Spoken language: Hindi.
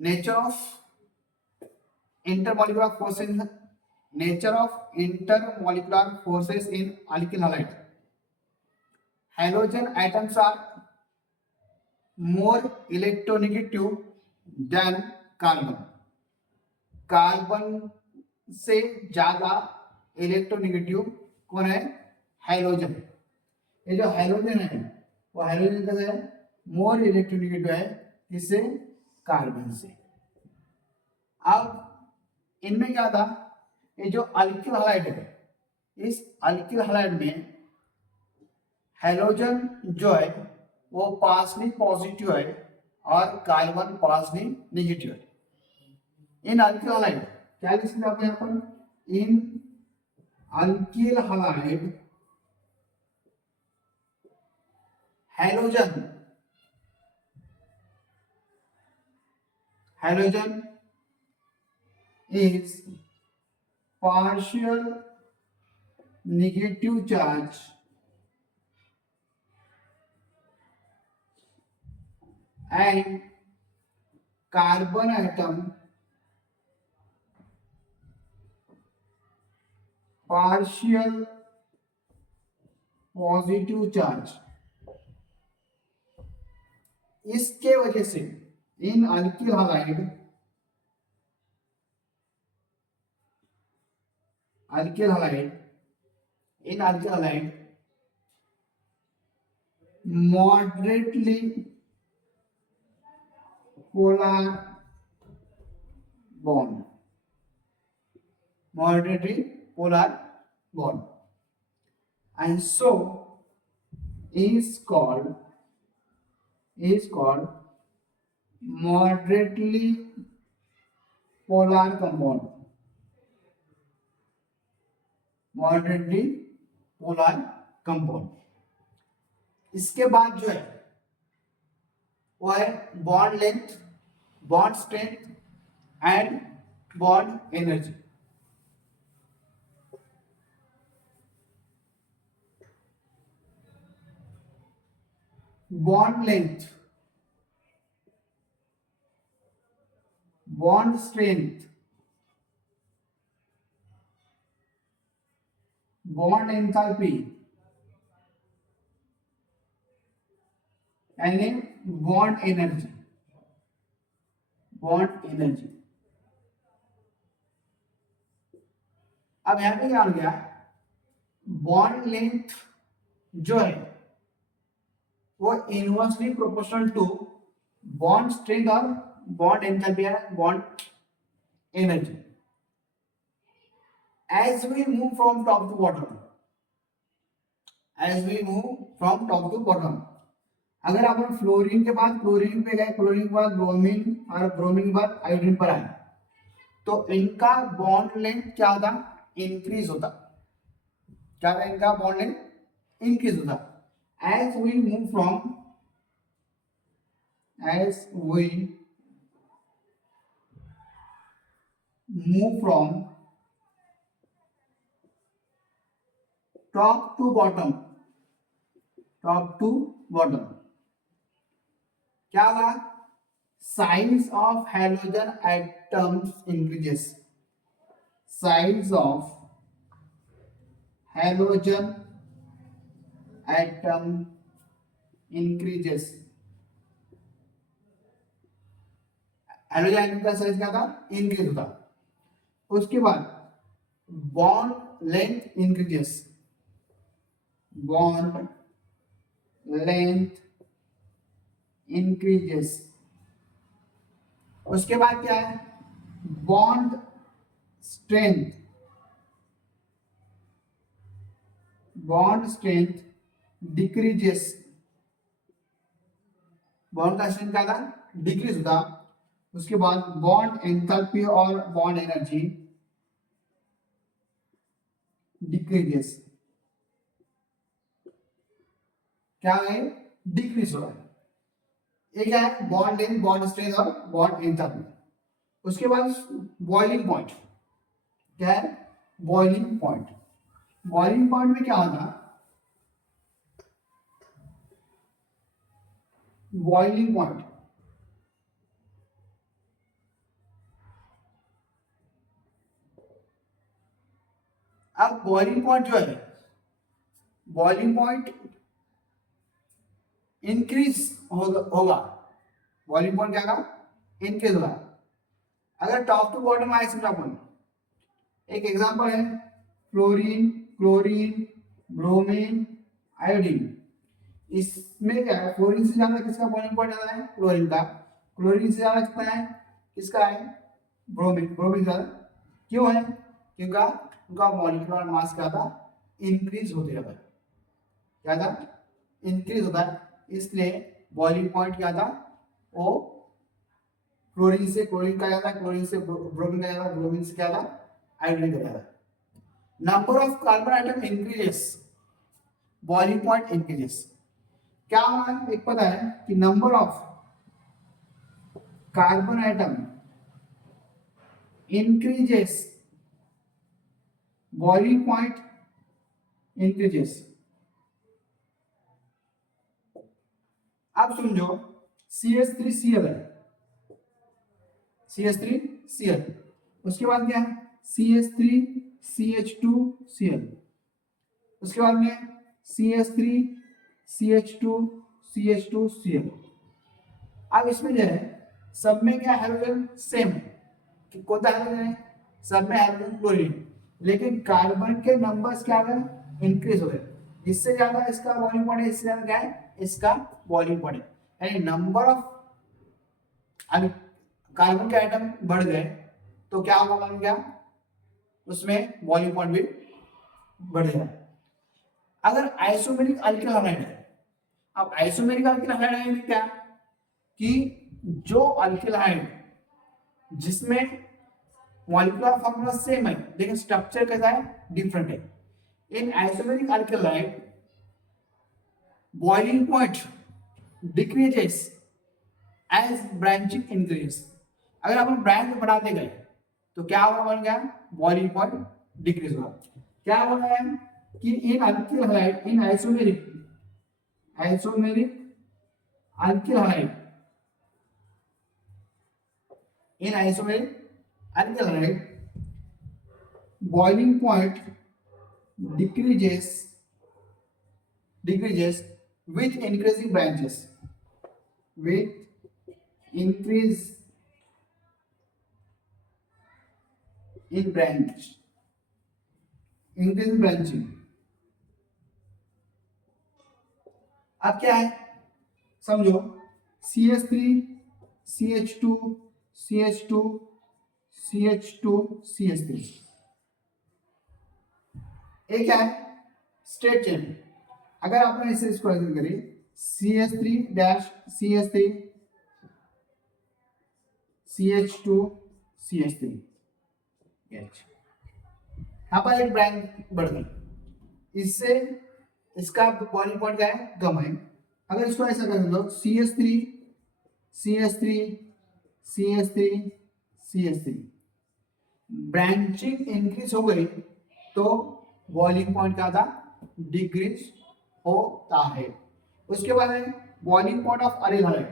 Nature of intermolecular forces in nature of intermolecular forces in alkyl halide. Halogen atoms are more electronegative than carbon. Carbon से ज्यादा इलेक्ट्रोनेगेटिव कौन है? हाइड्रोजन. ये जो हाइड्रोजन है वो हाइड्रोजन कैसा है? मोर इलेक्ट्रोनेगेटिव है किससे? कार्बन से. अब इनमें क्या था? ये जो अल्किल हलाइड है, इस अल्किल हलाइड में हाइड्रोजन जो है वो पार्शली पॉजिटिव है और कार्बन पार्शली नेगेटिव है. इन अल्किल हलाइड क्या लिख सकते हैं यहाँ पर? इन alkyl halide hydrogen is partial negative charge and carbon atom partial positive charge. इसके वजह से इन alkyl halide moderately polar bond, and so is called moderately polar compound. इसके बाद जो है वो है bond length, bond strength and bond energy. Bond length, bond strength, bond enthalpy and bond energy. अब यहां पे क्या हो गया? बॉन्ड लेंथ जो है वो inversely proportional to bond strength और बॉन्ड एंथैल्पी है, bond energy. as we move from top to bottom, अगर अपन फ्लोरीन के बाद क्लोरीन पे गए, क्लोरीन के बाद ब्रोमीन और ब्रोमीन के बाद आयोडीन पर आए, तो इनका बॉन्ड लेंथ क्या होता? इंक्रीज होता. क्या होता? इनका बॉन्ड लेंथ इंक्रीज होता. as we move from top to bottom, क्या होगा? Size of hydrogen atoms increases. Size of hydrogen atom increases. Hydrogen atom का साइज क्या था? इंक्रीज होता. उसके बाद bond length increases. Bond length increases. उसके बाद क्या है? Bond strength decreases. बॉन्ड का स्ट्रेंथ क्या था? डिक्रीज होता. उसके बाद बॉन्ड एंथैल्पी और बॉन्ड एनर्जी डिक्रीजेस. क्या है? डिक्रीज हो रहा है. एक है बॉन्ड लेंथ, बॉन्ड स्ट्रेंथ और बॉन्ड एंथैल्पी. उसके बाद बॉइलिंग पॉइंट. क्या है? Boiling point. बॉइलिंग पॉइंट में क्या होता? बॉइलिंग पॉइंट अब बॉइलिंग पॉइंट जो है, बॉइलिंग पॉइंट इंक्रीज होगा, बॉइलिंग पॉइंट क्या होगा, इंक्रीज होगा। अगर टॉप टू बॉटम आए समझो अपन, एक एग्जांपल है फ्लोरीन, क्लोरीन, ब्रोमीन, आयोडीन। इसमें क्या है, फ्लोरीन से ज्यादा किसका बॉइलिंग पॉइंट ज्यादा है, क्लोरीन का। क्लोरीन से ज्यादा कितना है, किसका है, ब्रोमीन। ब्रोमीन ज्यादा क्यों है, क्योंकि उनका मॉलिक्यूलर मास क्या था, इंक्रीज होते जाता है, क्या था, इंक्रीज होता है। इसलिए बॉइलिंग पॉइंट क्या था, वो क्लोरीन से क्लोरीन का ज्यादा, क्लोरीन से ब्रोमीन का ज्यादा, ब्रोमीन से क्या था, आयोडीन का ज्यादा। Number of carbon atom increases, boiling point increases. क्या होगा, एक पता है कि number of carbon atom increases, boiling point increases. अब समझो CH3Cl है, CH3Cl, उसके बाद क्या है CH3CH2Cl, उसके बाद में CH3CH2CH2Cl। अब इसमें जो है सब में क्या हाइड्रोजन सेम है, कौन सा हाइड्रोजन है, सब में हाइड्रोजन क्लोरीन, लेकिन कार्बन के नंबर्स क्या है, इंक्रीज हो गए। इससे ज्यादा इसका बॉइलिंग पॉइंट है, इससे ज्यादा क्या है, इसका बॉइलिंग पॉइंट है। यानी नंबर ऑफ कार्बन के आइटम बढ़ गए तो क्या होगा, मालूम क्या, उसमें बॉइलिंग पॉइंट भी बढ़ जाए। अगर आइसोमेरिक अल्किल हैलाइड है, अब आइसोमेरिक अल्किल हैलाइड में क्या, कि जो अल्किल हैलाइड जिसमें मॉलिक्यूलर फॉर्मूला सेम है लेकिन स्ट्रक्चर कैसा है, डिफरेंट है। In isomeric alkyl halide boiling point decreases as branching increases. अगर अपन ब्रांच बढ़ाते गए तो क्या होगा, बन गया बॉइलिंग पॉइंट डिक्रीज होगा। क्या हो रहा है कि in alkyl halide, in isomeric alkyl halide, in isomeric alkyl halide boiling point decreases with increasing branches, with increase in branching। अब क्या है समझो, CH3 CH2 CH3 एक है स्ट्रेट चेन। अगर आपने इसे इसको ऐसे करिए CH3 CH3 CH2 CH3, यहाँ पर एक ब्रांच बढ़ गई, इससे इसका बॉइलिंग पॉइंट क्या है, कम है। अगर इसको ऐसा कर दो CH3 ब्रांचिंग इंक्रीज हो गई तो बॉइलिंग पॉइंट क्या था, डिक्रीज होता है। उसके बाद है boiling point of aryl halide.